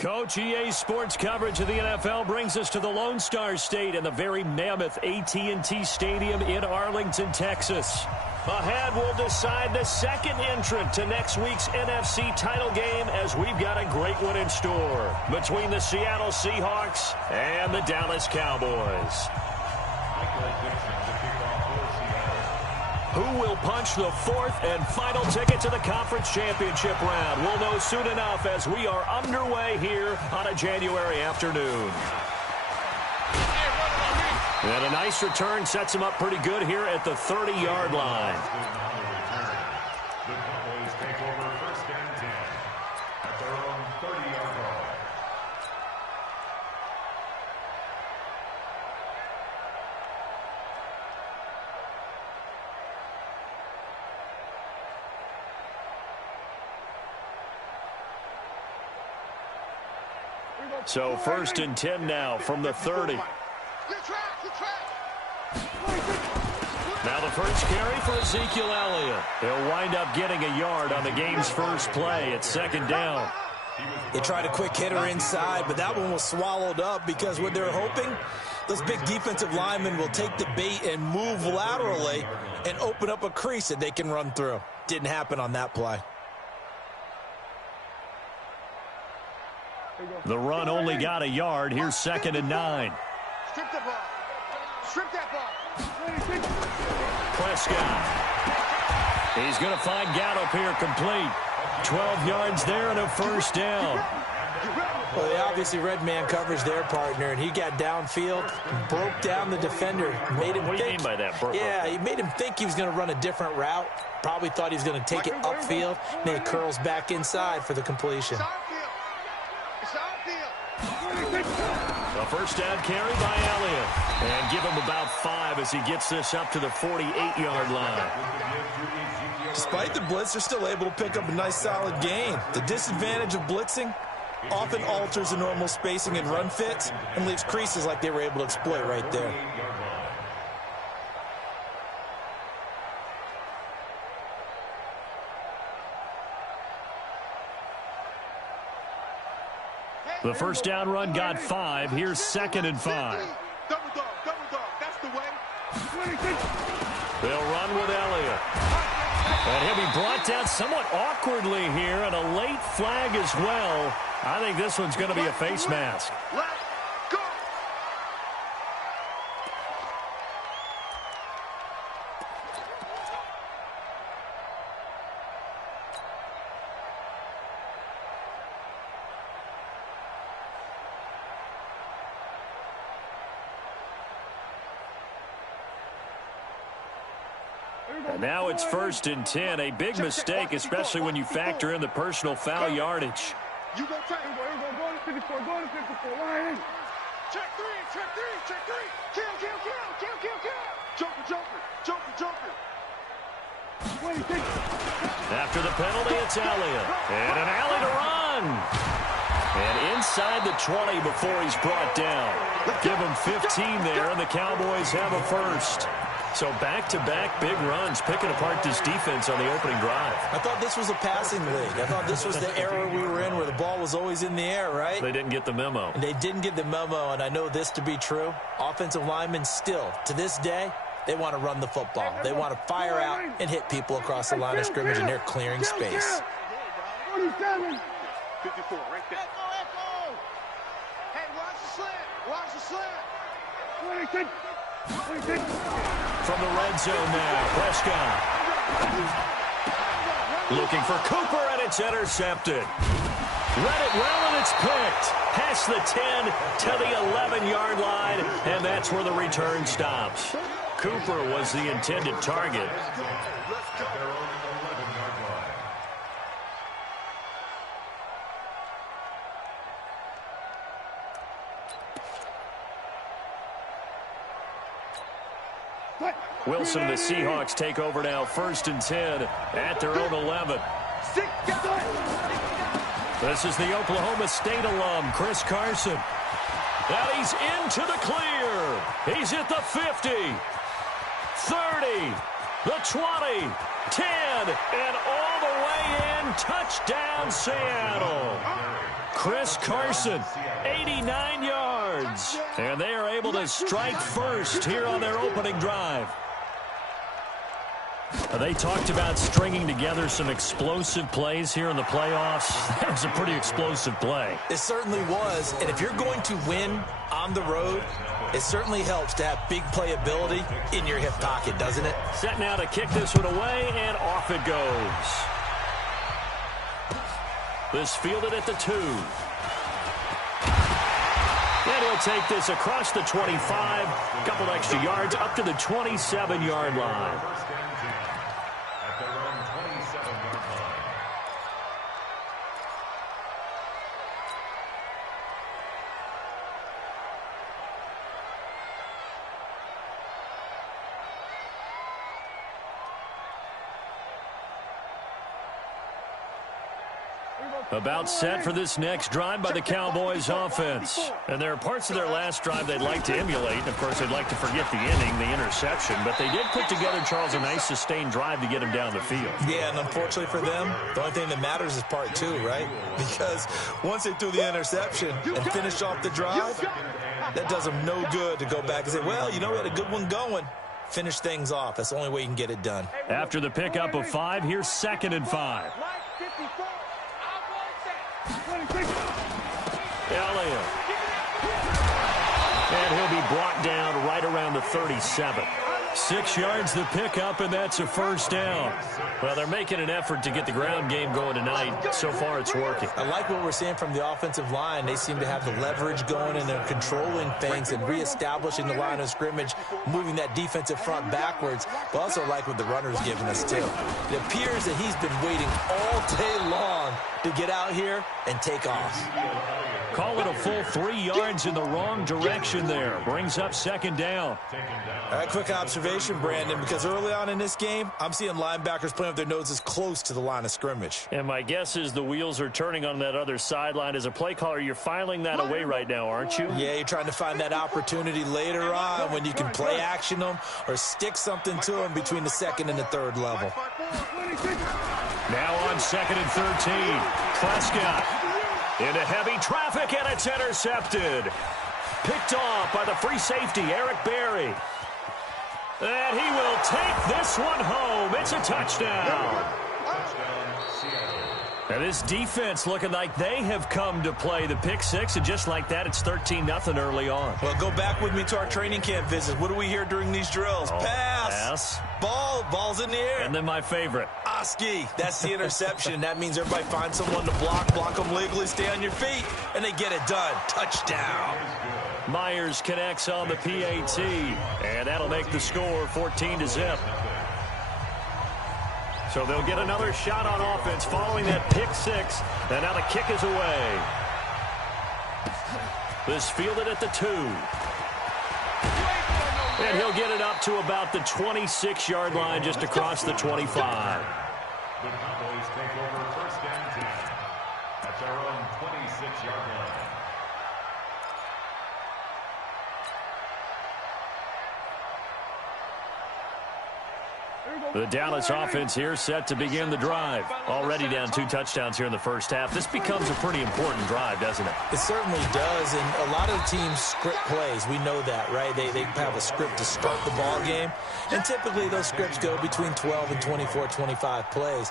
Coach, EA Sports coverage of the NFL brings us to the Lone Star State and the very mammoth AT&T Stadium in Arlington, Texas. Ahead, we'll decide the second entrant to next week's NFC title game as we've got a great one in store between the Seattle Seahawks and the Dallas Cowboys. Who will punch the fourth and final ticket to the conference championship round? We'll know soon enough as we are underway here on a January afternoon. And a nice return sets him up pretty good here at the 30-yard line. The Cowboys take over first and 10 at their own 30-yard line. So first and 10 now from the 30. Now the first carry for Ezekiel Elliott. He'll wind up getting a yard on the game's first play. It's second down. They tried a quick hitter inside, but that one was swallowed up because what they're hoping, those big defensive linemen will take the bait and move laterally and open up a crease that they can run through. Didn't happen on that play. The run only got a yard. Here's second and 9. Strip that ball. Strip that ball. Prescott. He's going to find Gallup here complete. 12 yards there and a first down. Well, they obviously read man coverage their partner, and he got downfield, broke down the defender, made him What do you mean by that? Yeah, he made him think he was going to run a different route. Probably thought he was going to take it upfield, and then he curls back inside for the completion. The first down carry by Elliott. And give him about 5 as he gets this up to the 48-yard line. Despite the blitz, they're still able to pick up a nice solid gain. The disadvantage of blitzing often alters the normal spacing and run fits and leaves creases like they were able to exploit right there. The first down run got 5. Here's second and 5. Double dog, that's the way. They'll run with Elliott. And he'll be brought down somewhat awkwardly here, and a late flag as well. I think this one's going to be a face mask. Let's go. And now it's first and 10. A big mistake, especially when you factor in the personal foul yardage. You go tight. Go to 54. Go to 54. Line. Check three. Kill. Jumper. After the penalty, it's Elliott. And an alley to run. And inside the 20 before he's brought down. Give him 15 there, and the Cowboys have a first. So back-to-back big runs, picking apart this defense on the opening drive. I thought this was a passing league. I thought this was the era we were in where the ball was always in the air, right? They didn't get the memo. And they didn't get the memo, and I know this to be true. Offensive linemen still, to this day, they want to run the football. They want to fire out and hit people across the line of scrimmage, and they're clearing space. 47. 54, right there. Hey, watch the slant. 26. From the red zone now, Prescott. Looking for Cooper, and it's intercepted. Read it well, and it's picked. Past the 10 to the 11-yard line, and that's where the return stops. Cooper was the intended target. Wilson and the Seahawks take over now, first and 10 at their own 11. This is the Oklahoma State alum, Chris Carson. And he's into the clear. He's at the 50, 30, the 20, 10, and all the way in. Touchdown, Seattle. Chris Carson, 89 yards. And they are able to strike first here on their opening drive. They talked about stringing together some explosive plays here in the playoffs. That was a pretty explosive play. It certainly was. And if you're going to win on the road, it certainly helps to have big playability in your hip pocket, doesn't it? Set now to kick this one away, and off it goes. This fielded at the 2. And he'll take this across the 25. A couple extra yards up to the 27-yard line. About set for this next drive by the Cowboys offense. And there are parts of their last drive they'd like to emulate. Of course, they'd like to forget the inning, the interception. But they did put together, Charles, a nice sustained drive to get him down the field. Yeah, and unfortunately for them, the only thing that matters is part 2, right? Because once they threw the interception and finished off the drive, that does them no good to go back and say, well, you know, we had a good one going. Finish things off. That's the only way you can get it done. After the pickup of 5, here's 2nd and 5. Elliott. And he'll be brought down right around the 37. 6 yards the pickup, and that's a first down. Well, they're making an effort to get the ground game going tonight. So far, it's working. I like what we're seeing from the offensive line. They seem to have the leverage going, and they're controlling things and reestablishing the line of scrimmage, moving that defensive front backwards. But also like what the runner's giving us, too. It appears that he's been waiting all day long to get out here and take off. Call it a full 3 yards in the wrong direction there. Brings up 2nd down. All right, quick observation, Brandon, because early on in this game, I'm seeing linebackers playing with their noses close to the line of scrimmage. And my guess is the wheels are turning on that other sideline. As a play caller, you're filing that away right now, aren't you? Yeah, you're trying to find that opportunity later on when you can play action them or stick something to them between the 2nd and the 3rd level. Now on 2nd and 13. Prescott into heavy traffic, and it's intercepted. Picked off by the free safety, Eric Berry. And he will take this one home. It's a touchdown. And this defense looking like they have come to play. The pick 6, and just like that, it's 13-0 early on. Well, go back with me to our training camp visit. What do we hear during these drills? Pass. Ball's in the air. And then my favorite. Oski. That's the interception. That means everybody finds someone to block them legally, stay on your feet, and they get it done. Touchdown. Myers connects on the PAT, and that'll make the score 14-0. So they'll get another shot on offense following that pick 6, and now the kick is away. This fielded at the 2. And he'll get it up to about the 26-yard line, just across the 25. The Cowboys take over 1st and 10 at their own 26-yard line. The Dallas offense here set to begin the drive. Already down 2 touchdowns here in the first half. This becomes a pretty important drive, doesn't it? It certainly does, and a lot of teams script plays. We know that, right? They have a script to start the ball game, and typically those scripts go between 12 and 24, 25 plays.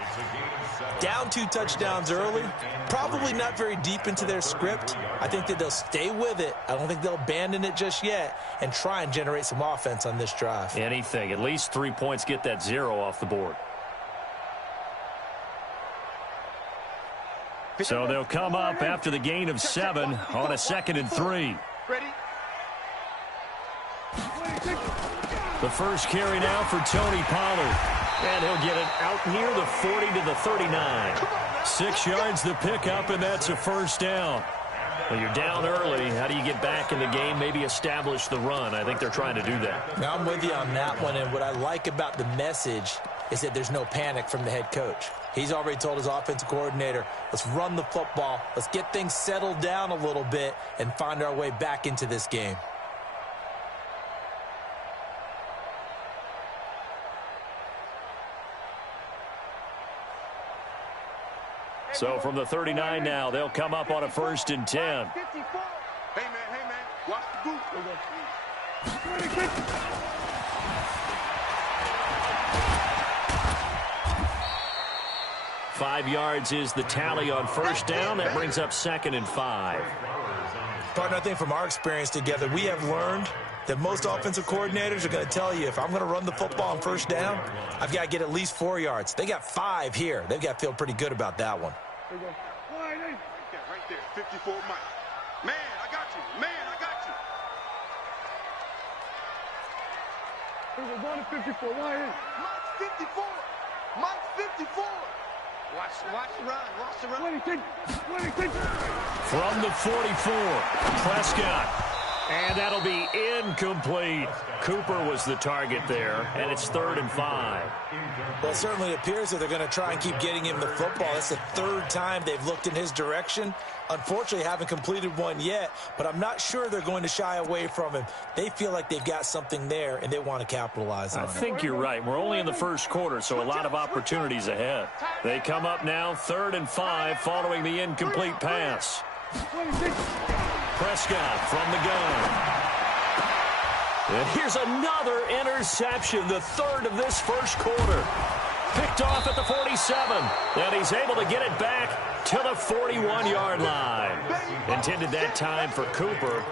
Down 2 touchdowns early, probably not very deep into their script. I think that they'll stay with it. I don't think they'll abandon it just yet and try and generate some offense on this drive. Anything. At least 3 points, get that 0 off the board. So they'll come up after the gain of 7 on a 2nd and 3. The first carry now for Tony Pollard. And he'll get it out near the 40 to the 39. 6 yards the pickup, and that's a first down. Well, you're down early. How do you get back in the game, maybe establish the run? I think they're trying to do that. Now, I'm with you on that one, and what I like about the message is that there's no panic from the head coach. He's already told his offensive coordinator, let's run the football, let's get things settled down a little bit and find our way back into this game. So from the 39 now, they'll come up on a 1st and 10. Hey, man, watch the boot. 5 yards is the tally on 1st down. That brings up 2nd and 5. Partner, I think from our experience together, we have learned that most offensive coordinators are going to tell you, if I'm going to run the football on 1st down, I've got to get at least 4 yards. They got 5 here. They've got to feel pretty good about that one. There you go. Right there, 54 Mike. Man, I got you. Man, I got you. There you go, going to 54. Mike 54. Mike 54. Watch the run. Watch the run. 26. From the 44, Prescott. And that'll be incomplete. Cooper was the target there, and it's 3rd and 5. Well, it certainly appears that they're going to try and keep getting him the football. That's the 3rd time they've looked in his direction. Unfortunately, haven't completed one yet, but I'm not sure they're going to shy away from him. They feel like they've got something there, and they want to capitalize on it. I think you're right. We're only in the 1st quarter, so a lot of opportunities ahead. They come up now, 3rd and 5, following the incomplete pass. Prescott from the gun. And here's another interception, the 3rd of this 1st quarter. Picked off at the 47, and he's able to get it back to the 41-yard line. Intended that time for Cooper.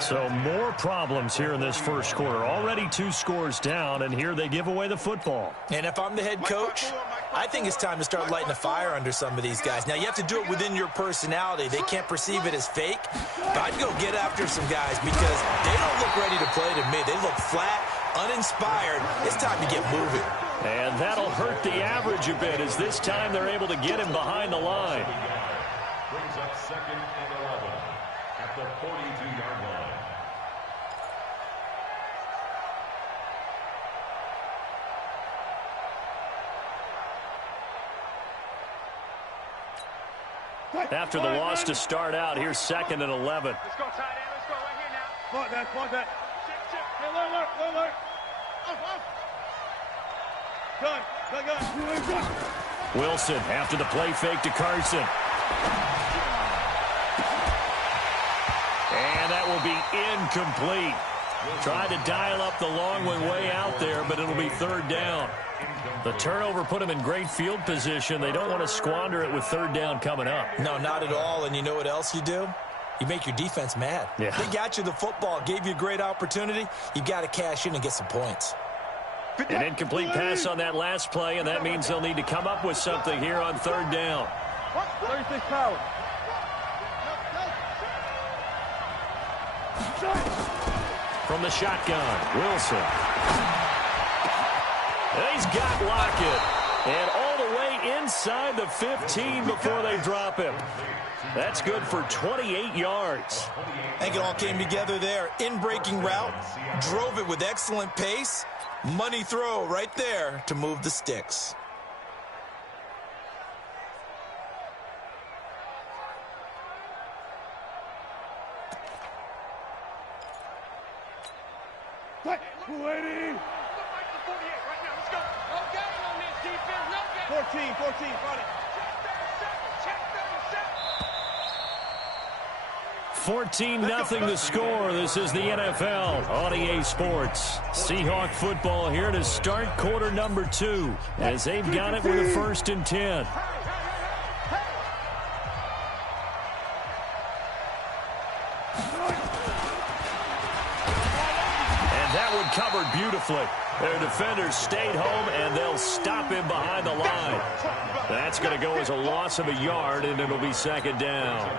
So more problems here in this 1st quarter. Already 2 scores down, and here they give away the football. And if I'm the head coach, I think it's time to start lighting a fire under some of these guys. Now, you have to do it within your personality. They can't perceive it as fake. But I'd go get after some guys because they don't look ready to play to me. They look flat, uninspired. It's time to get moving. And that'll hurt the average a bit as this time they're able to get him behind the line. Brings up 2nd and 11 at the 42-yard line. After the loss to start out, here's 2nd and 11. Let's go, tight end. Let's go right here now. Fuck that. Hey, look. Gun. Wilson after the play fake to Carson. And that will be incomplete. Tried to dial up the long one way out there, but it'll be 3rd down. The turnover put them in great field position. They don't want to squander it with 3rd down coming up. No, not at all. And you know what else you do? You make your defense mad. Yeah. They got you the football, gave you a great opportunity. You got to cash in and get some points. An incomplete pass on that last play, and that means they'll need to come up with something here on 3rd down. 36 power. From the shotgun, Wilson. And he's got Lockett. And all the way inside the 15 before they drop him. That's good for 28 yards. I think it all came together there. In-breaking route, drove it with excellent pace. Money throw right there to move the sticks. What? 280. 14, got it. 14-0 the score. This is the NFL on EA Sports. Seahawk football here to start quarter number 2 as they've got it with a 1st and 10. And that one covered beautifully. Their defenders stayed home, and they'll stop him behind the line. That's going to go as a loss of a yard, and it'll be 2nd down.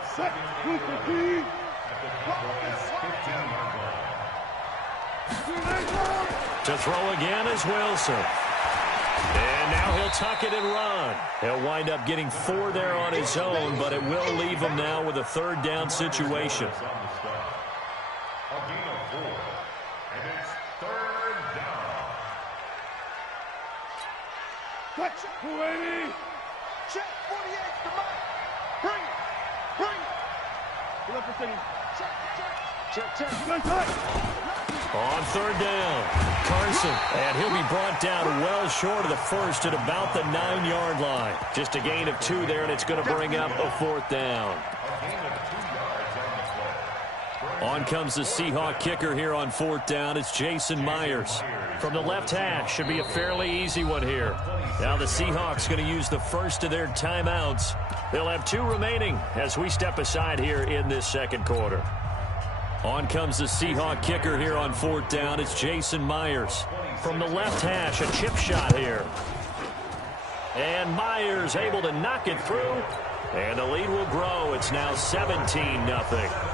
To throw again is Wilson. And now he'll tuck it and run. He'll wind up getting 4 there on his own, but it will leave him now with a 3rd down situation. A gain of 4. And it's 3rd down. Touch. 280. Check. 48 to Mike. Bring it. Get up for city. Check. Good touch. On third down, Carson, and he'll be brought down well short of the first at about the 9-yard line. Just a gain of 2 there, and it's going to bring up a 4th down. On comes the Seahawk kicker here on 4th down. It's Jason Myers. From the left hash, should be a fairly easy one here. Now the Seahawks going to use the first of their timeouts. They'll have 2 remaining as we step aside here in this second quarter. On comes the Seahawk kicker here on 4th down. It's Jason Myers. From the left hash, a chip shot here. And Myers able to knock it through. And the lead will grow. It's now 17-0.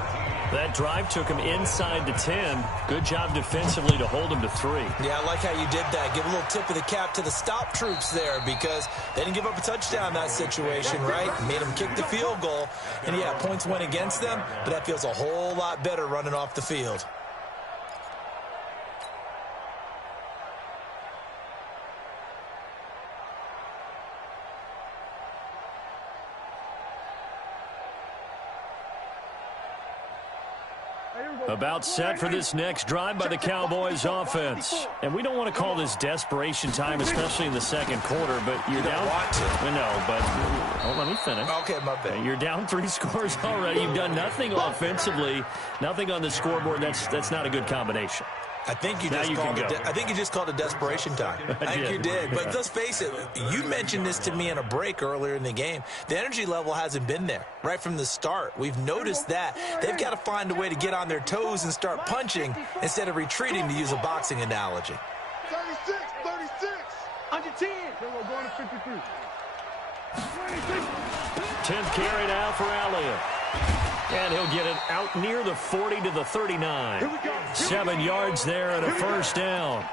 That drive took him inside the 10. Good job defensively to hold him to 3. Yeah, I like how you did that. Give a little tip of the cap to the stop troops there because they didn't give up a touchdown in that situation, right? Made them kick the field goal. And, yeah, points went against them, but that feels a whole lot better running off the field. About set for this next drive by the Cowboys offense. And we don't want to call this desperation time, especially in the second quarter, but you're down. No, but let me finish. Okay, my bad. You're down 3 scores already. You've done nothing offensively, nothing on the scoreboard. That's not a good combination. I think you just called it desperation time. I think you did. But let's face it, you mentioned this to me in a break earlier in the game. The energy level hasn't been there right from the start. We've noticed that. They've got to find a way to get on their toes and start punching instead of retreating, to use a boxing analogy. 36, 36. Under 10. We're going to 53. 10th carry now for Elliott. And he'll get it out near the 40 to the 39. 7 yards there and a first down.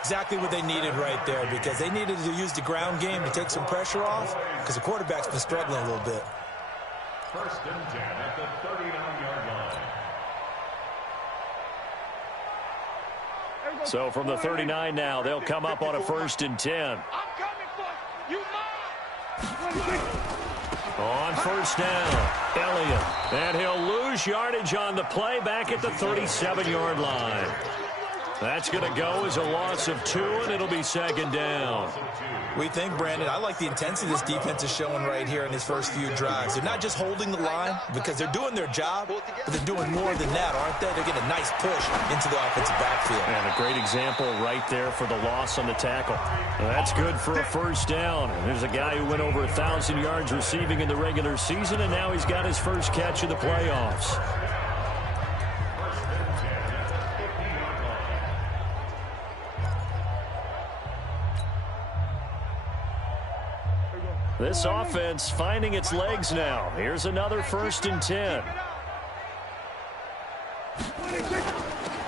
Exactly what they needed right there, because they needed to use the ground game to take some pressure off because the quarterback's been struggling a little bit. 1st and 10 at the 39-yard line. So from the 39 now, they'll come up on a 1st and 10. I'm coming for you. On 1st down, Elliott. And he'll lose yardage on the play back at the 37-yard line. That's going to go as a loss of 2, and it'll be 2nd down. We think, Brandon, I like the intensity this defense is showing right here in his first few drives. They're not just holding the line because they're doing their job, but they're doing more than that, aren't they? They're getting a nice push into the offensive backfield. And a great example right there for the loss on the tackle. That's good for a first down. There's a guy who went over 1,000 yards receiving in the regular season, and now he's got his first catch of the playoffs. This offense finding its legs now. Here's another 1st and 10.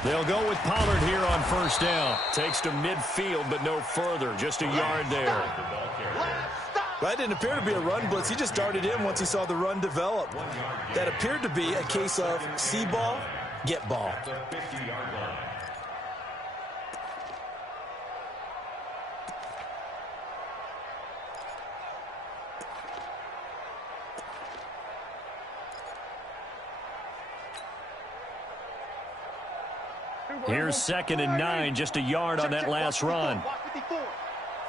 They'll go with Pollard here on 1st down. Takes to midfield, but no further. Just a yard there. That didn't appear to be a run blitz. He just darted in once he saw the run develop. That appeared to be a case of see ball, get ball. Here's 2nd and 9, just a yard on that last run.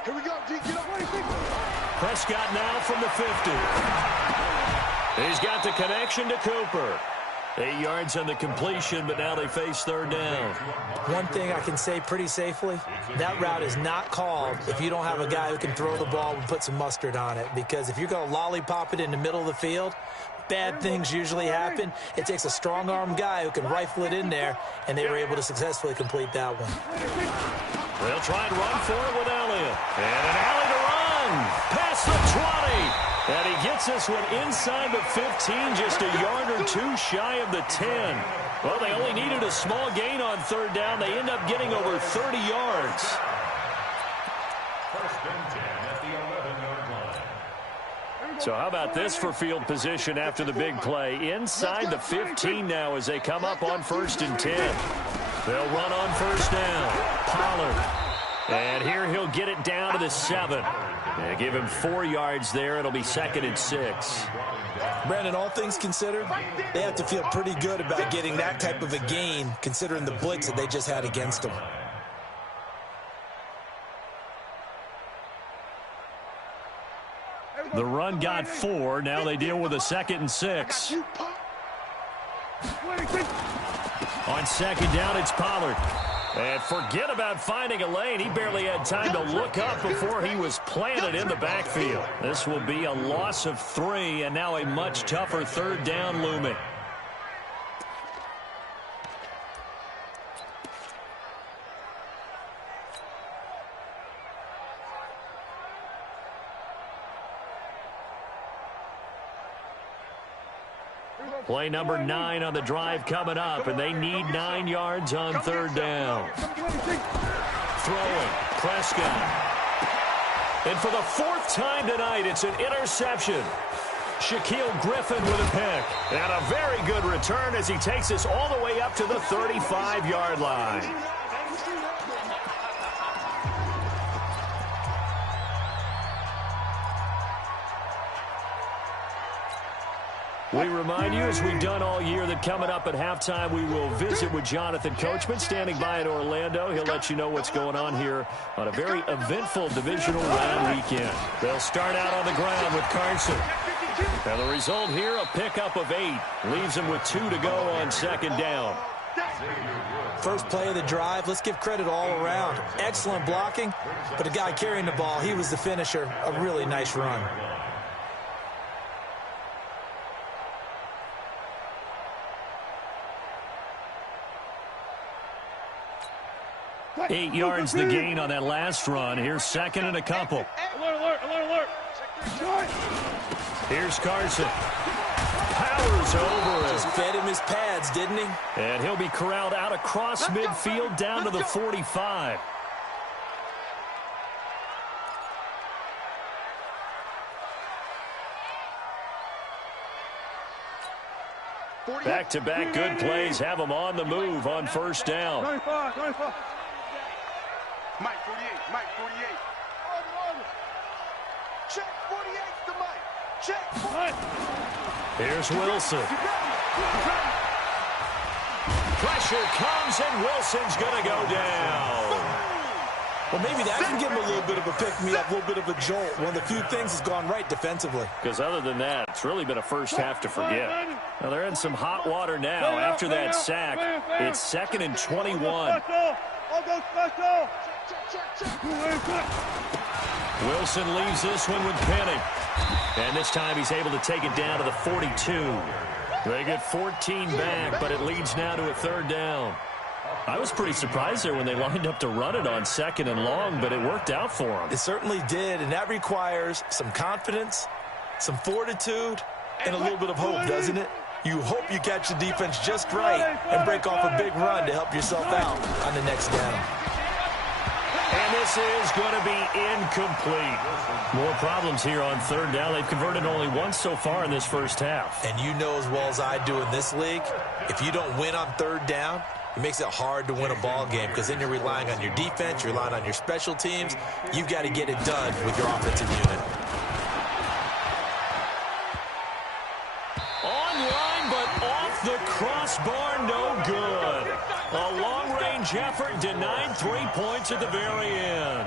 Here we go, G. Get up. Prescott now from the 50. He's got the connection to Cooper. 8 yards on the completion, but now they face 3rd down. One thing I can say pretty safely, that route is not called if you don't have a guy who can throw the ball and put some mustard on it. Because if you're going to lollipop it in the middle of the field, bad things usually happen. It takes a strong-arm guy who can rifle it in there, and they were able to successfully complete that one. They'll try and run for it with Elliott. And an alley to run. Past the 20. And he gets this one inside the 15, just a yard or 2 shy of the 10. Well, they only needed a small gain on 3rd down. They end up getting over 30 yards. 1st and 10 at the 11-yard line. So how about this for field position after the big play? Inside the 15 now as they come up on 1st and 10. They'll run on 1st down. Pollard. And here he'll get it down to the 7. And give him 4 yards there. It'll be 2nd and 6. Brandon, all things considered, they have to feel pretty good about getting that type of a gain, considering the blitz that they just had against them. The run got 4. Now they deal with a 2nd and 6. On 2nd down, it's Pollard. And forget about finding a lane. He barely had time to look up before he was planted in the backfield. This will be a loss of 3, and now a much tougher 3rd down looming. Play number 9 on the drive coming up, and they need 9 yards on 3rd down. Throwing, Prescott. And for the 4th time tonight, it's an interception. Shaquille Griffin with a pick. And a very good return as he takes us all the way up to the 35-yard line. We remind you, as we've done all year, that coming up at halftime, we will visit with Jonathan Coachman, standing by in Orlando. He'll let you know what's going on here on a very eventful divisional round weekend. They'll start out on the ground with Carson. And the result here, a pickup of 8. Leaves him with 2 to go on 2nd down. First play of the drive, let's give credit all around. Excellent blocking, but the guy carrying the ball, he was the finisher. A really nice run. 8 yards the gain on that last run. Here's 2nd and a couple. Alert. Here's Carson. Powers over it. Just fed him his pads, didn't he? And he'll be corralled out across midfield down to the 45. Back-to-back good plays have them on the move on 1st down. 95. Mike 48. Check 48's the Mike. Check 48. Here's Wilson. Pressure comes, and Wilson's going to go down. Well, maybe that can give him a little bit of a pick-me-up, a little bit of a jolt. One of the few things has gone right defensively. Because other than that, it's really been a first half to forget. Now, they're in some hot water now. After that sack, it's 2nd and 21. Wilson leaves this one with Penning. And this time he's able to take it down to the 42. They get 14 back, but it leads now to a 3rd down. I was pretty surprised there when they lined up to run it on 2nd and long, but it worked out for them. It certainly did, and that requires some confidence, some fortitude, and a little bit of hope, doesn't it? You hope you catch the defense just right and break off a big run to help yourself out on the next down. And this is going to be incomplete. More problems here on 3rd down. They've converted only once so far in this first half. And you know as well as I do in this league, if you don't win on 3rd down, it makes it hard to win a ball game because then you're relying on your defense, you're relying on your special teams. You've got to get it done with your offensive unit. Online, but off the crossbar, no good. A long-range effort denied 3 points at the very end.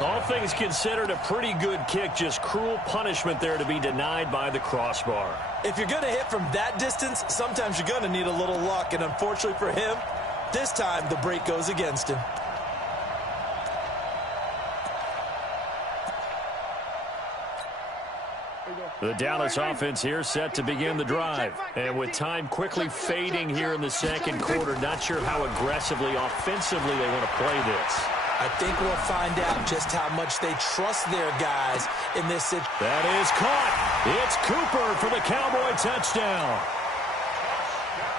All things considered, a pretty good kick, just cruel punishment there to be denied by the crossbar. If you're going to hit from that distance, sometimes you're going to need a little luck, and unfortunately for him, this time the break goes against him. The Dallas offense here set to begin the drive. And with time quickly fading here in the 2nd quarter, not sure how aggressively, offensively they want to play this. I think we'll find out just how much they trust their guys in this situation. That is caught. It's Cooper for the Cowboy touchdown.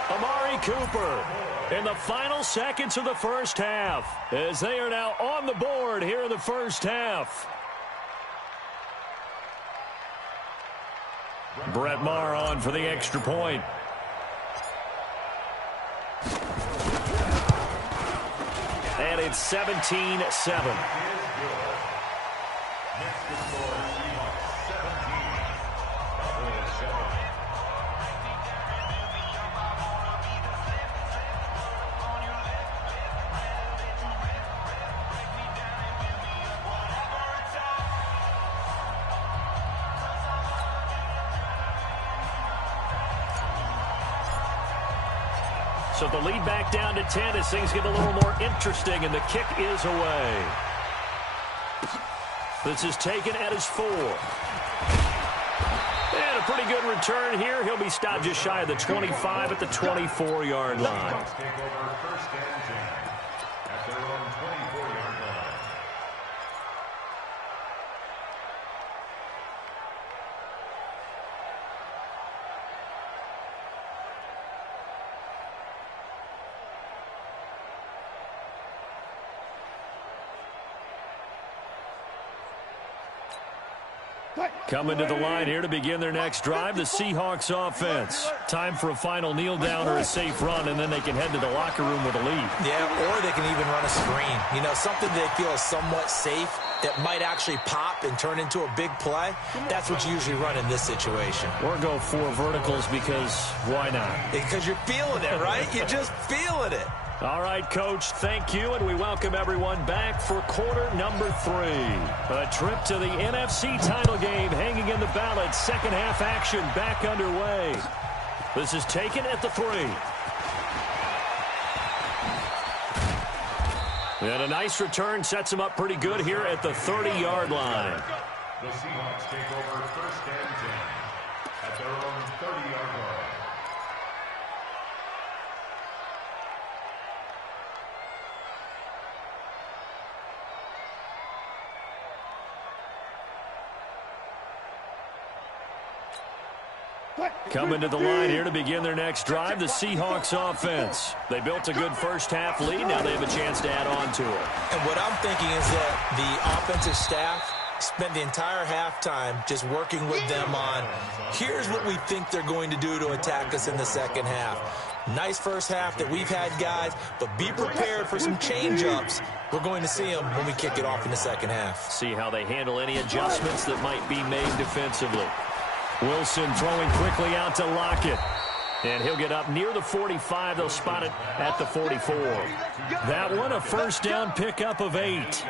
Amari Cooper in the final seconds of the first half as they are now on the board here in the first half. Brett Maher on for the extra point. And it's 17-7. So the lead back down to 10 as things get a little more interesting, and the kick is away. This is taken at his 4. And a pretty good return here. He'll be stopped just shy of the 25 at the 24-yard line. Coming to the line here to begin their next drive, the Seahawks offense. Time for a final kneel down or a safe run, and then they can head to the locker room with a lead. Yeah, or they can even run a screen. You know, something they feel is somewhat safe that might actually pop and turn into a big play. That's what you usually run in this situation. Or go 4 verticals because why not? Because you're feeling it, right? You're just feeling it. All right, Coach, thank you, and we welcome everyone back for quarter number 3. A trip to the NFC title game hanging in the balance. Second half action back underway. This is taken at the 3. And a nice return sets him up pretty good here at the 30-yard line. The Seahawks take over first and 10 at their own 30-yard line. Coming to the line here to begin their next drive, the Seahawks offense. They built a good first-half lead. Now they have a chance to add on to it. And what I'm thinking is that the offensive staff spent the entire halftime just working with them on, here's what we think they're going to do to attack us in the second half. Nice first half that we've had, guys, but be prepared for some change-ups. We're going to see them when we kick it off in the second half. See how they handle any adjustments that might be made defensively. Wilson throwing quickly out to Lockett. And he'll get up near the 45. They'll spot it at the 44. That one, a first down pickup of 8.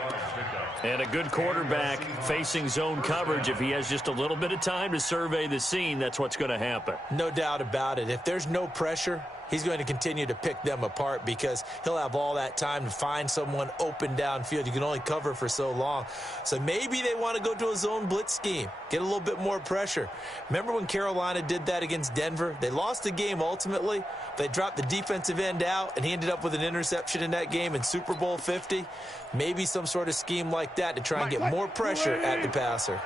And a good quarterback facing zone coverage. If he has just a little bit of time to survey the scene, that's what's going to happen. No doubt about it. If there's no pressure, he's going to continue to pick them apart because he'll have all that time to find someone open downfield. You can only cover for so long. So maybe they want to go to a zone blitz scheme, get a little bit more pressure. Remember when Carolina did that against Denver? They lost the game ultimately. They dropped the defensive end out, and he ended up with an interception in that game in Super Bowl 50. Maybe some sort of scheme like that to try and get more pressure at the passer.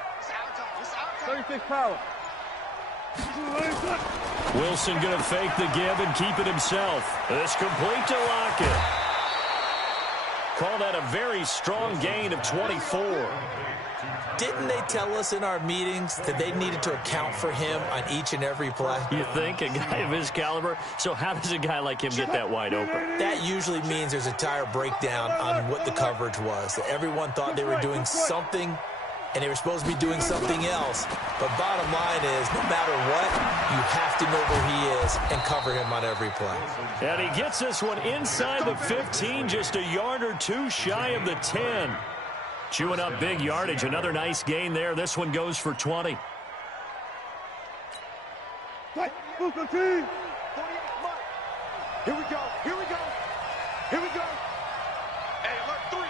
36 power. Wilson going to fake the give and keep it himself. It's complete to Lockett. Call that a very strong gain of 24. Didn't they tell us in our meetings that they needed to account for him on each and every play? You think? A guy of his caliber? So how does a guy like him get that wide open? That usually means there's a tire breakdown on what the coverage was. Everyone thought they were doing something, and they were supposed to be doing something else. But bottom line is, no matter what, you have to know where he is and cover him on every play. And he gets this one inside the 15, just a yard or two shy of the 10. Chewing up big yardage. Another nice gain there. This one goes for 20. Here we go. Here we go. Here we go. Hey, alert 3.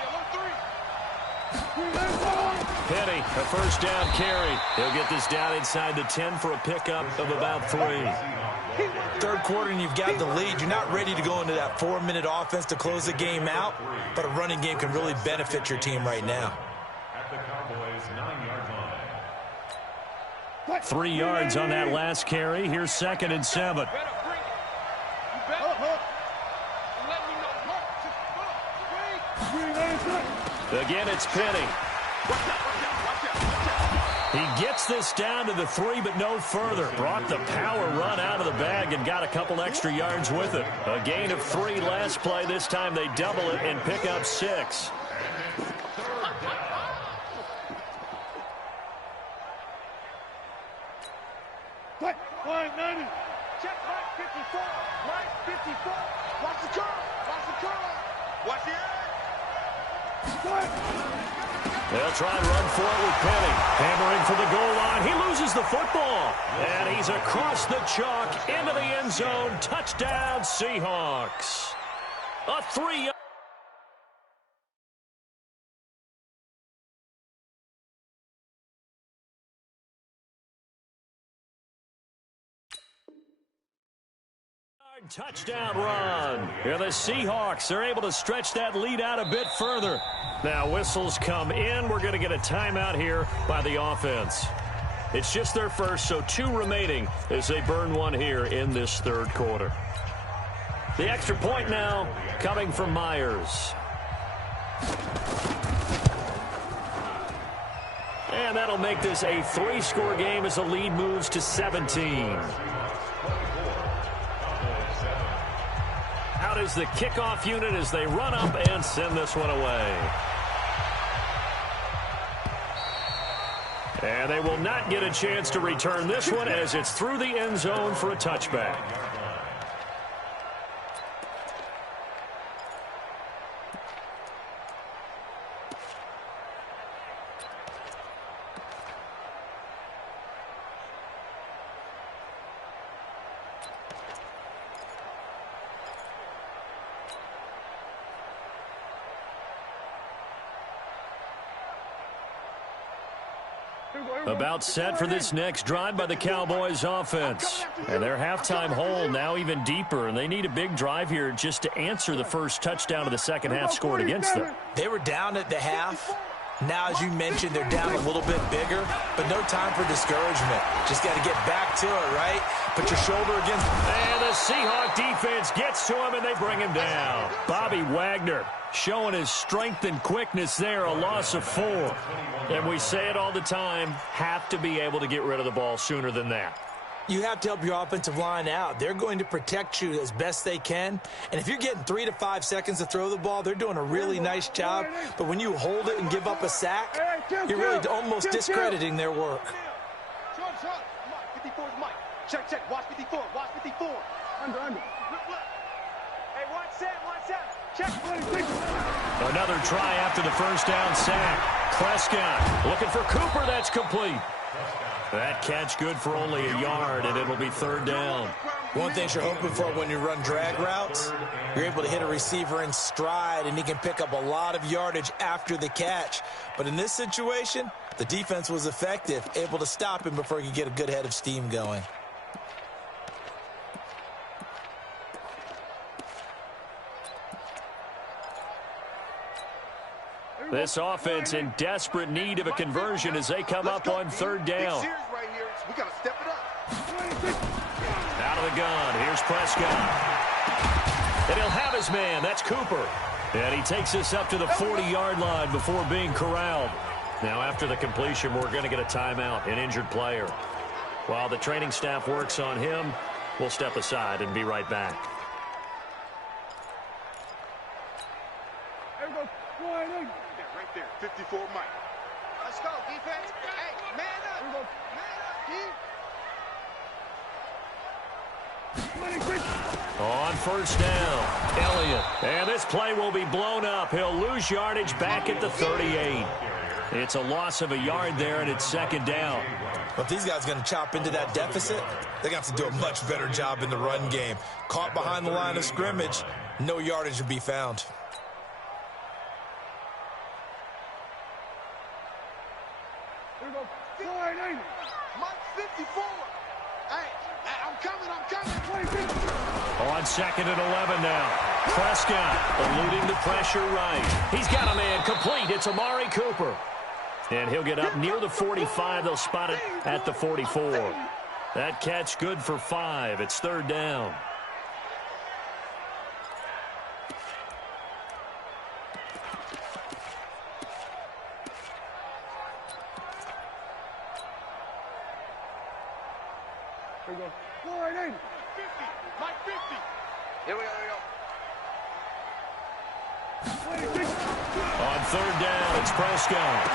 Penny, a first down carry. He'll get this down inside the 10 for a pickup of about 3. Third quarter and you've got the lead. You're not ready to go into that 4-minute offense to close the game out, but a running game can really benefit your team right now. At the Cowboys' 9-yard line. 3 yards on that last carry. Here's 2nd and 7. Again, it's Penny. He gets this down to the 3, but no further. Brought the power run out of the bag and got a couple extra yards with it. A gain of 3 last play. This time they double it and pick up 6. Line 90. Check line 54. Line 54. Watch the curl. Watch the curl. Watch the edge. They'll try and run for it with Penny. Hammering for the goal line. He loses the football. And he's across the chalk into the end zone. Touchdown, Seahawks. A 3-yard. Touchdown run. And the Seahawks are able to stretch that lead out a bit further. Now whistles come in. We're going to get a timeout here by the offense. It's just their first, so 2 remaining as they burn one here in this third quarter. The extra point now coming from Myers. And that'll make this a 3-score game as the lead moves to 17. Out is the kickoff unit as they run up and send this one away. And they will not get a chance to return this one as it's through the end zone for a touchback. About set for this next drive by the Cowboys offense. And their halftime hole now even deeper, and they need a big drive here just to answer the first touchdown of the second half scored against them. They were down at the half. Now, as you mentioned, they're down a little bit bigger, but no time for discouragement. Just got to get back to it, right? Put your shoulder against. And the Seahawk defense gets to him, and they bring him down. Bobby Wagner showing his strength and quickness there, a loss of 4. And we say it all the time, have to be able to get rid of the ball sooner than that. You have to help your offensive line out. They're going to protect you as best they can. And if you're getting 3 to 5 seconds to throw the ball, they're doing a really nice job. But when you hold it and give up a sack, you're really almost discrediting their work. Short. 54 is Mike. Check. Watch 54. Watch 54. Under. Hey, watch set. Check. Another try after the first down sack. Prescott looking for Cooper. That's complete. That catch good for only a yard, and it'll be third down. One thing you're hoping for when you run drag routes, you're able to hit a receiver in stride, and he can pick up a lot of yardage after the catch. But in this situation, the defense was effective, able to stop him before he could get a good head of steam going. This offense in desperate need of a conversion as they come up on third down. We got to step it up. Out of the gun. Here's Prescott. And he'll have his man. That's Cooper. And he takes this up to the 40-yard line before being corralled. Now, after the completion, we're going to get a timeout, an injured player. While the training staff works on him, we'll step aside and be right back. Right there, 54 Mike. Let's go, defense. Hey, man up. On first down, Elliott. And this play will be blown up. He'll lose yardage back at the 38. It's a loss of a yard there, and it's second down. Well, if these guys are going to chop into that deficit, they're going to have to do a much better job in the run game. Caught behind the line of scrimmage, no yardage to be found. Mike 54. Hey, I'm coming. On second and 11 now. Prescott eluding the pressure right. He's got a man complete. It's Amari Cooper. And he'll get up near the 45. They'll spot it at the 44. That catch good for 5. It's third down. Mike 50. Here we go. On third down, it's Prescott.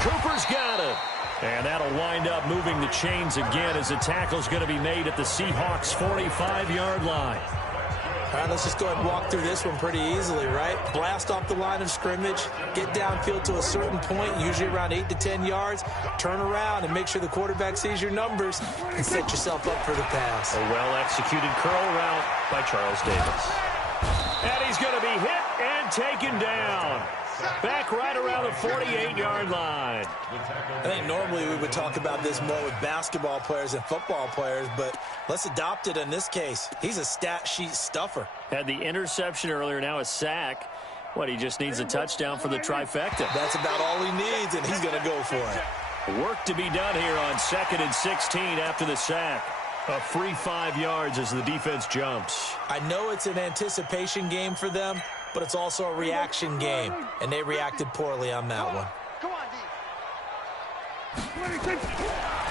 Cooper's got it. And that'll wind up moving the chains again as the tackle's going to be made at the Seahawks' 45-yard line. All right, let's just go ahead and walk through this one pretty easily, right? Blast off the line of scrimmage, get downfield to a certain point, usually around 8 to 10 yards, turn around and make sure the quarterback sees your numbers and set yourself up for the pass. A well-executed curl route by Charles Davis. And he's going to be hit and taken down. Back right around the 48-yard line. I think normally we would talk about this more with basketball players and football players, but let's adopt it in this case. He's a stat sheet stuffer. Had the interception earlier, now a sack. What, he just needs a touchdown for the trifecta. That's about all he needs, and he's going to go for it. Work to be done here on 2nd and 16 after the sack. A free 5 yards as the defense jumps. I know it's an anticipation game for them, but it's also a reaction game, and they reacted poorly on that one. Come on, D.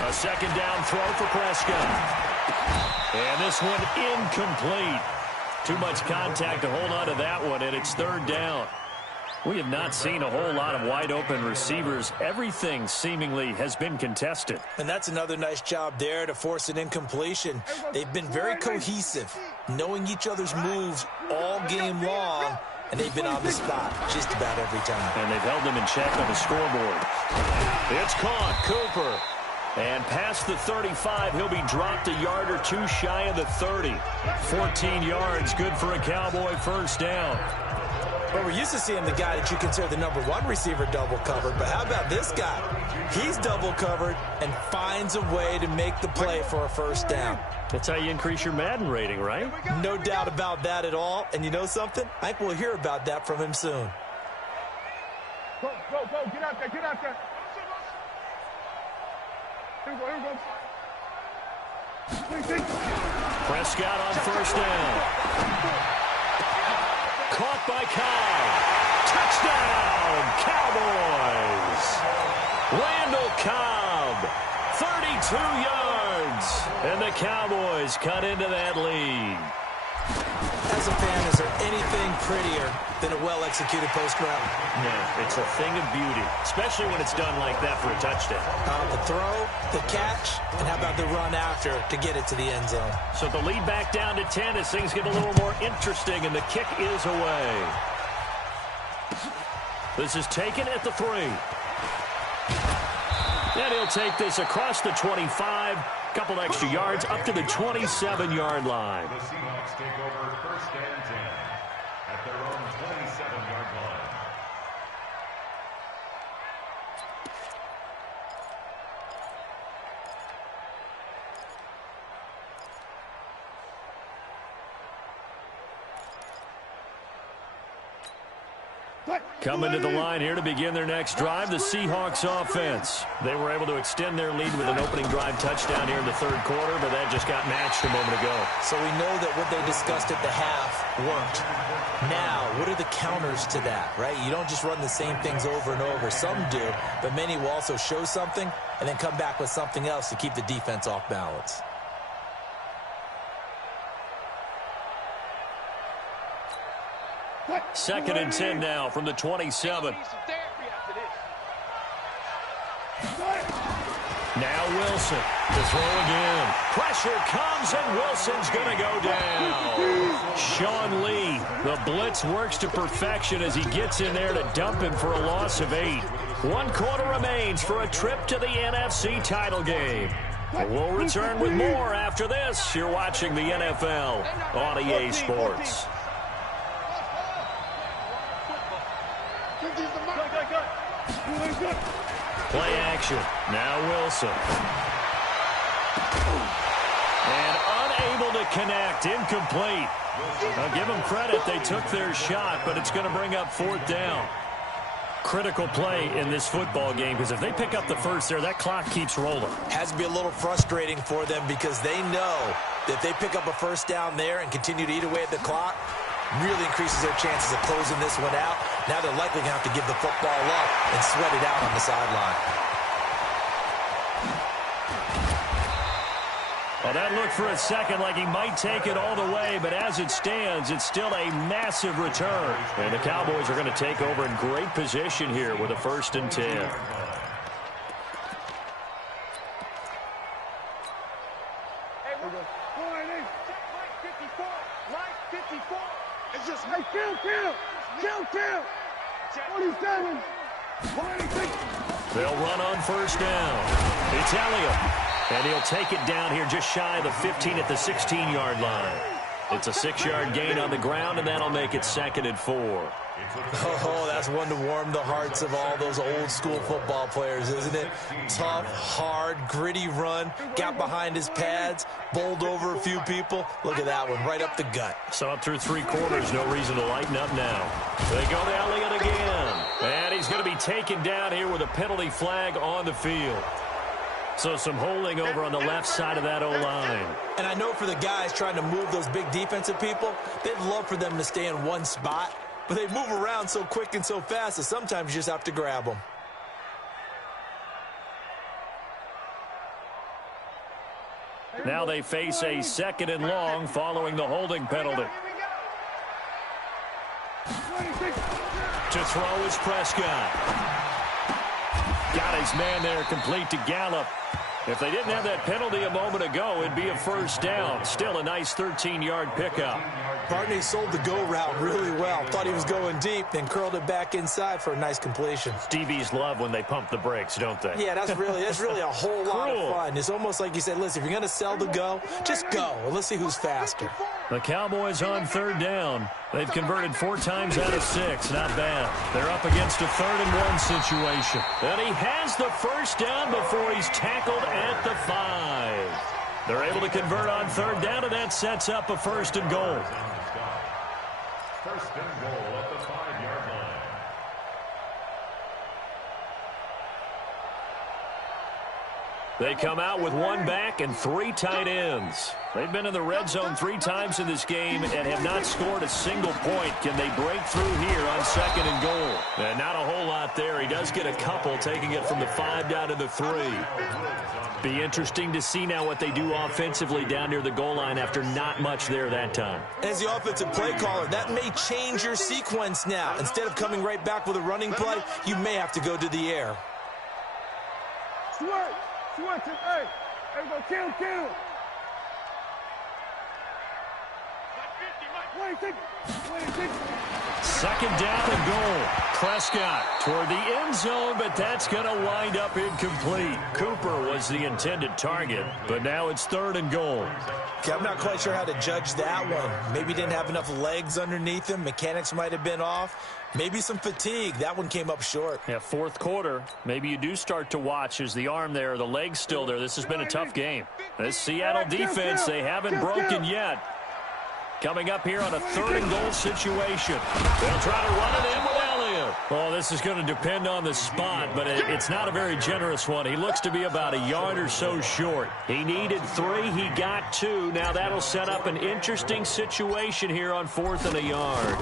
A second down throw for Prescott. And this one incomplete. Too much contact to hold on to that one, and it's third down. We have not seen a whole lot of wide-open receivers. Everything seemingly has been contested. And that's another nice job there to force an incompletion. They've been very cohesive, knowing each other's moves all game long, and they've been on the spot just about every time. And they've held them in check on the scoreboard. It's caught, Cooper. And past the 35, he'll be dropped a yard or two shy of the 30. 14 yards, good for a Cowboy first down. Well, we're used to seeing the guy that you consider the #1 receiver double covered, but how about this guy? He's double covered and finds a way to make the play for a first down. That's how you increase your Madden rating, right? No doubt about that at all. And you know something? I think we'll hear about that from him soon. Go. Get out there. Here we go. Prescott on first down. Caught by Cobb. Touchdown, Cowboys. Randall Cobb, 32 yards. And the Cowboys cut into that lead. As a fan, is there anything prettier than a well-executed post route? No, it's a thing of beauty, especially when it's done like that for a touchdown. The throw, the catch, and how about the run after to get it to the end zone? So the lead back down to 10 as things get a little more interesting, and the kick is away. This is taken at the 3. And he'll take this across the 25, couple extra yards up to the 27-yard line. The Seahawks take over 1st and 10 at their own 27-yard line. Coming to the line here to begin their next drive, the Seahawks offense. They were able to extend their lead with an opening drive touchdown here in the 3rd quarter, but that just got matched a moment ago. So we know that what they discussed at the half worked. Now, what are the counters to that, right? You don't just run the same things over and over. Some do, but many will also show something and then come back with something else to keep the defense off balance. Second and 10 now from the 27. Now Wilson to throw again. Pressure comes, and Wilson's going to go down. Sean Lee, the blitz works to perfection as he gets in there to dump him for a loss of 8. 1 quarter remains for a trip to the NFC title game. We'll return with more after this. You're watching the NFL on EA Sports. Play action. Now Wilson. And unable to connect. Incomplete. I'll give them credit. They took their shot, but it's going to bring up 4th down. Critical play in this football game, because if they pick up the first there, that clock keeps rolling. Has to be a little frustrating for them because they know that if they pick up a first down there and continue to eat away at the clock, really increases their chances of closing this one out. Now they're likely going to have to give the football up and sweat it out on the sideline. Well, that looked for a second like he might take it all the way, but as it stands, it's still a massive return. And the Cowboys are going to take over in great position here with a 1st and 10. Hey, we're going. Line 54. Line 54. It's just, hey, kill. 47. They'll run on 1st down. It's Elliott. And he'll take it down here just shy of the 15 at the 16-yard line. It's a 6-yard gain on the ground, and that'll make it 2nd and 4. Oh, that's one to warm the hearts of all those old-school football players, isn't it? Tough, hard, gritty run, got behind his pads, bowled over a few people. Look at that one, right up the gut. So up through 3 quarters, no reason to lighten up now. They go to Elliott again. And he's going to be taken down here with a penalty flag on the field. So some holding over on the left side of that O-line. And I know for the guys trying to move those big defensive people, they'd love for them to stay in one spot. But they move around so quick and so fast that sometimes you just have to grab them. Now they face a 2nd and long following the holding penalty. To throw is Prescott. Got his man there complete to Gallup. If they didn't have that penalty a moment ago, it'd be a 1st down. Still a nice 13-yard pickup. Barney sold the go route really well. Thought he was going deep, then curled it back inside for a nice completion. Stevies love when they pump the brakes, don't they? Yeah, that's really a whole lot of fun. It's almost like you said, listen, if you're going to sell the go, just go. And let's see who's faster. The Cowboys on 3rd down. They've converted 4 times out of 6. Not bad. They're up against a 3rd and 1 situation. And he has the 1st down before he's tackled at the 5. They're able to convert on 3rd down, and that sets up a 1st and goal. 1st and goal at the 5-yard line. They come out with 1 back and 3 tight ends. They've been in the red zone 3 times in this game and have not scored a single point. Can they break through here on 2nd and goal? And not a whole lot there. He does get a couple, taking it from the 5 down to the 3. Be interesting to see now what they do offensively down near the goal line after not much there that time. As the offensive play caller, that may change your sequence now. Instead of coming right back with a running play, you may have to go to the air. Switch it, hey, go kill. 2nd down and goal. Prescott toward the end zone, but that's going to wind up incomplete. Cooper was the intended target, but now it's 3rd and goal. Okay, I'm not quite sure how to judge that one. Maybe didn't have enough legs underneath him. Mechanics might have been off. Maybe some fatigue. That one came up short. Yeah, 4th quarter. Maybe you do start to watch as the arm there, the leg's still there. This has been a tough game. This Seattle defense, they haven't broken yet. Coming up here on a 3rd and goal situation. They'll try to run it in with Elliott. Well, this is going to depend on the spot, but it's not a very generous one. He looks to be about a yard or so short. He needed 3. He got 2. Now that'll set up an interesting situation here on 4th and a yard.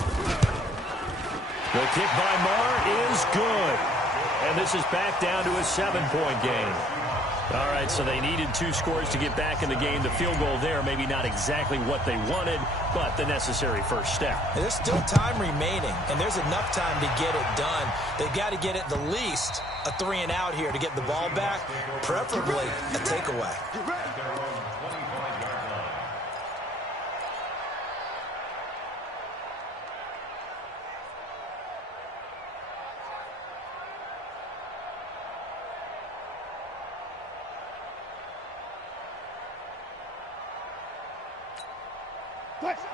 The kick by Marr is good. And this is back down to a 7-point game. All right, so they needed 2 scores to get back in the game. The field goal there, maybe not exactly what they wanted, but the necessary first step. And there's still time remaining, and there's enough time to get it done. They've got to get at the least a 3 and out here to get the ball back, preferably a takeaway.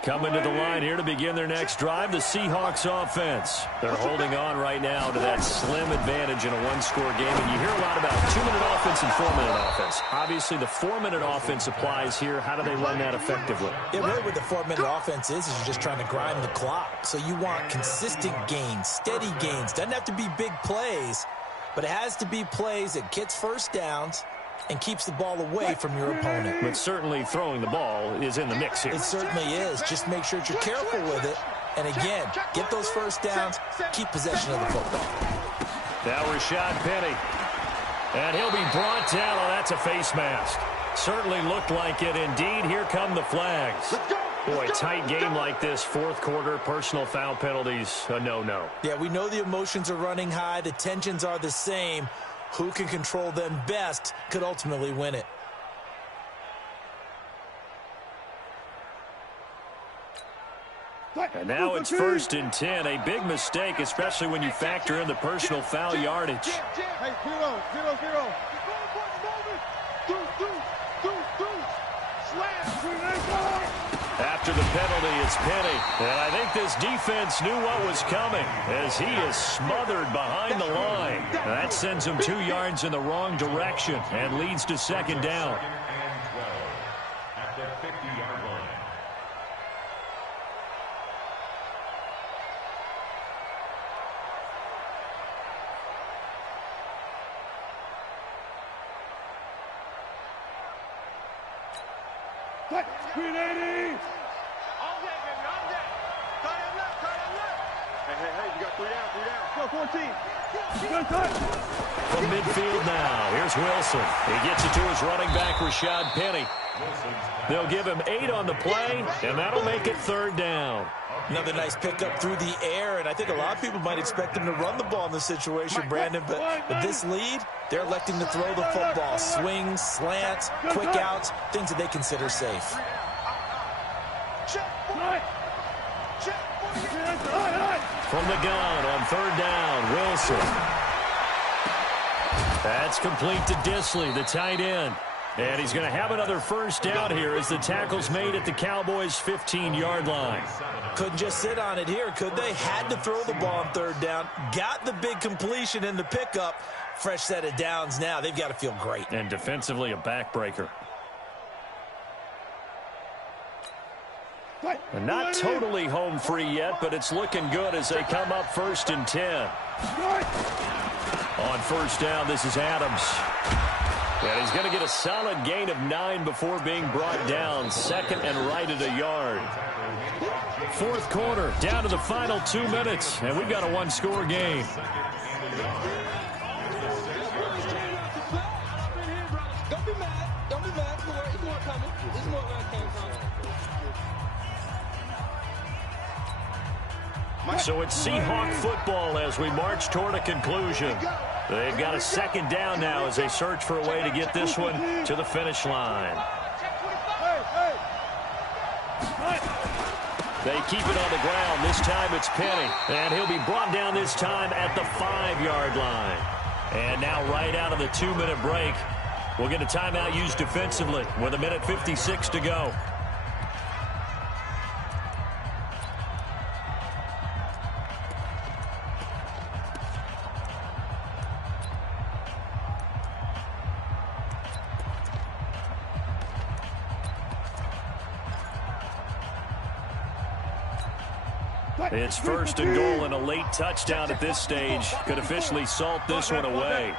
Coming to the line here to begin their next drive, the Seahawks offense. They're holding on right now to that slim advantage in a 1-score game. And you hear a lot about 2-minute offense and 4-minute offense. Obviously, the 4-minute offense applies here. How do they run that effectively? Yeah, really what the 4-minute offense is you're just trying to grind the clock. So you want consistent gains, steady gains. Doesn't have to be big plays, but it has to be plays that gets first downs and keeps the ball away from your opponent. But certainly throwing the ball is in the mix here. It certainly is. Just make sure that you're careful with it. And again, get those first downs, keep possession of the football. Now Rashad Penny. And he'll be brought down. Oh, that's a face mask. Certainly looked like it. Indeed, here come the flags. Boy, tight game like this, fourth quarter, personal foul penalties, a no-no. Yeah, we know the emotions are running high. The tensions are the same. Who can control them best could ultimately win it. And now it's 1st and 10. A big mistake, especially when you factor in the personal foul yardage. Hey, 0-0-0. After the penalty, it's Penny. And I think this defense knew what was coming as he is smothered behind the line. That sends him 2 yards in the wrong direction and leads to 2nd down. At the 50-yard line. Green 80! All day, baby, all day. Cut him left, cut him left. Hey, you got 3 down, 3 down. Go, 14. Good touch. From midfield now, here's Wilson. He gets it to his running back, Rashad Penny. They'll give him 8 on the play, and that'll make it 3rd down. Another nice pickup through the air, and I think a lot of people might expect him to run the ball in this situation, Brandon, but with this lead, they're electing to throw the football. Swings, slants, quick outs, things that they consider safe. From the gun on 3rd down, Wilson. That's complete to Disley, the tight end. And he's going to have another 1st down here as the tackle's made at the Cowboys' 15-yard line. Couldn't just sit on it here, could they? Had to throw the ball on 3rd down. Got the big completion in the pickup. Fresh set of downs now. They've got to feel great. And defensively, a backbreaker. And not totally home free yet, but it's looking good as they come up 1st and 10. On 1st down, this is Adams. And he's going to get a solid gain of 9 before being brought down. 2nd and right at a yard. 4th quarter, down to the final 2 minutes, and we've got a 1-score game. Don't be mad. Don't be mad. There's more coming. There's more where it came from. So it's Seahawk football as we march toward a conclusion. They've got a 2nd down now as they search for a way to get this one to the finish line. They keep it on the ground. This time it's Penny. And he'll be brought down this time at the 5-yard line. And now right out of the 2-minute break, we'll get a timeout used defensively with 1:56 to go. It's 1st and goal, and a late touchdown at this stage could officially salt this one away.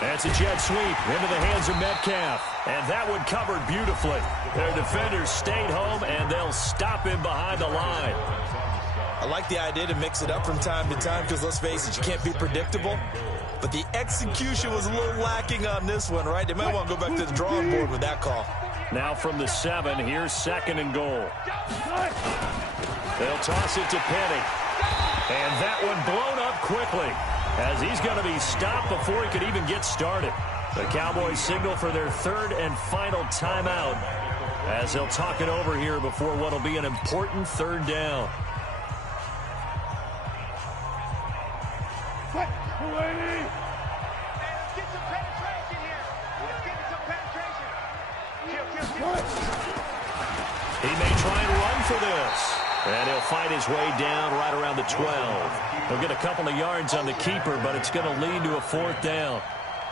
That's a jet sweep into the hands of Metcalf, and that one covered beautifully. Their defenders stayed home, and they'll stop him behind the line. I like the idea to mix it up from time to time because, let's face it, you can't be predictable. But the execution was a little lacking on this one, right? They might want to go back to the drawing board with that call. Now from the 7, here's 2nd and goal. They'll toss it to Penny. And that one blown up quickly as he's going to be stopped before he could even get started. The Cowboys signal for their 3rd and final timeout as they'll talk it over here before what will be an important 3rd down. He may try and run for this. And he'll fight his way down right around the 12. He'll get a couple of yards on the keeper, but it's going to lead to a 4th down.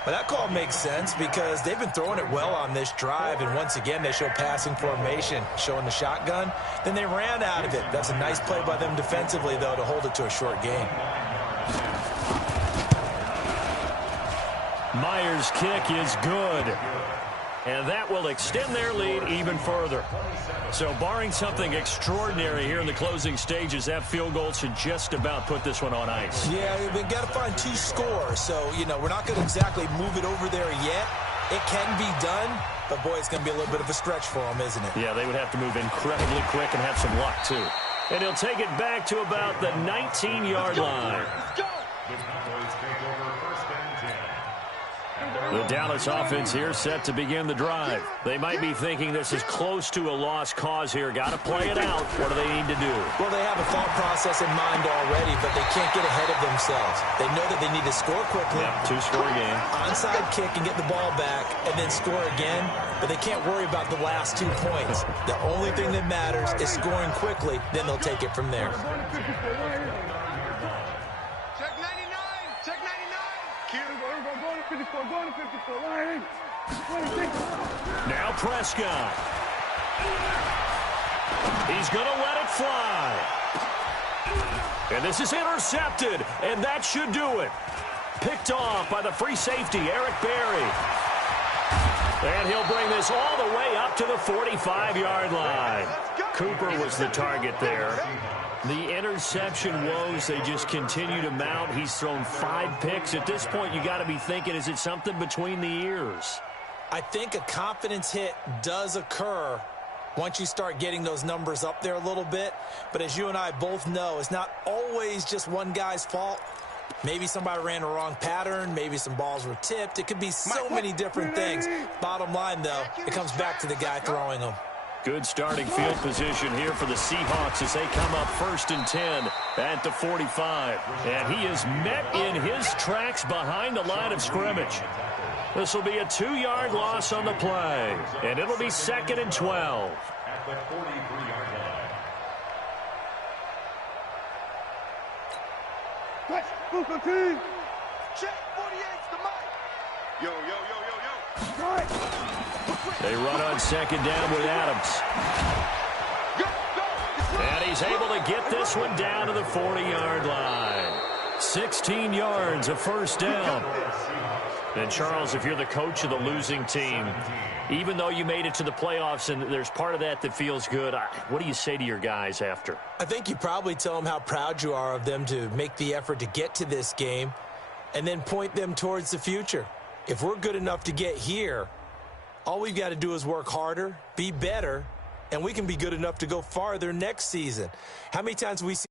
Well, that call makes sense because they've been throwing it well on this drive, and once again they show passing formation, showing the shotgun. Then they ran out of it. That's a nice play by them defensively, though, to hold it to a short gain. Myers' kick is good. And that will extend their lead even further. So barring something extraordinary here in the closing stages, that field goal should just about put this one on ice. Yeah, we've got to find 2 scores. So, you know, we're not going to exactly move it over there yet. It can be done, but, boy, it's going to be a little bit of a stretch for them, isn't it? Yeah, they would have to move incredibly quick and have some luck, too. And he'll take it back to about the 19-yard line. Let's go. The Cowboys take over first and 10. The Dallas offense here set to begin the drive. They might be thinking this is close to a lost cause here. Got to play it out. What do they need to do? Well, they have a thought process in mind already, but they can't get ahead of themselves. They know that they need to score quickly. Yep, 2-score game. Onside kick and get the ball back and then score again, but they can't worry about the last 2 points. The only thing that matters is scoring quickly, then they'll take it from there. Check 99. Check 99. Q. Go to 54. Go to 54. Line. Now Prescott. He's going to let it fly. And this is intercepted, and that should do it. Picked off by the free safety, Eric Berry. And he'll bring this all the way up to the 45-yard line. Cooper was the target there. The interception woes, they just continue to mount. He's thrown 5 picks. At this point, you got to be thinking, is it something between the ears? I think a confidence hit does occur once you start getting those numbers up there a little bit. But as you and I both know, it's not always just one guy's fault. Maybe somebody ran a wrong pattern. Maybe some balls were tipped. It could be so many different things. Bottom line, though, it comes back to the guy throwing them. Good starting field position here for the Seahawks as they come up 1st and 10 at the 45. And he is met in his tracks behind the line of scrimmage. This will be a 2-yard loss on the play. And it'll be 2nd and 12. At the 43-yard line. Touch. Buco team. Check 48's the mic. Yo, yo, yo, yo, yo. Right. They run on 2nd down with Adams. Go, go. And he's able to get this one down to the 40-yard line. 16 yards, a 1st down. And, Charles, if you're the coach of the losing team, even though you made it to the playoffs and there's part of that feels good, what do you say to your guys after? I think you probably tell them how proud you are of them to make the effort to get to this game and then point them towards the future. If we're good enough to get here, all we've got to do is work harder, be better, and we can be good enough to go farther next season. How many times we see